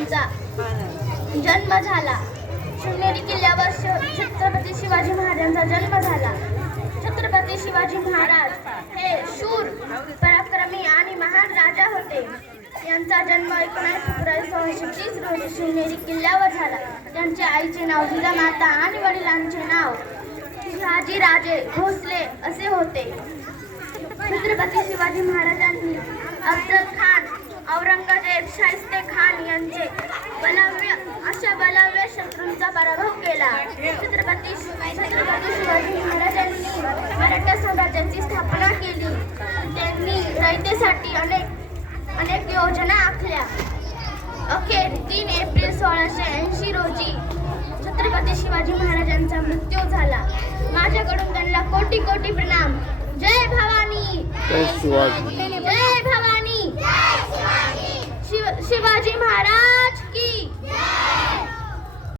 यांचा जन्म झाला. शिवनेरी किल्ल्यावर छत्रपती शिवाजी महाराजांचा जन्म झाला. छत्रपती शिवाजी महाराज हे शूर, पराक्रमी आणि महान राजा होते. यांचा जन्म 19 फेब्रुवारी 1630 रोजी शिवनेरी किल्ल्यावर झाला. त्यांच्या आईचे नाव जिजामाता आणि वडिलांचे नाव शहाजीराजे भोसले असे होते. छत्रपती शिवाजी महाराजांनी अफजल खान, औरंगजेब, शाहिस्ते खान यांचे बलव्य शत्रूंचा पराभव केला. छत्रपती शिवाजी महाराजांनी मराठा साम्राज्याची स्थापना केली. त्यांनी रयतेसाठी अनेक योजना आखल्या. अखेर 3 एप्रिल 1680 रोजी छत्रपती शिवाजी महाराजांचा मृत्यू झाला. माझ्याकडून त्यांना कोटी कोटी प्रणाम. जय भवानी, जय भवानी, शिवाजी महाराज.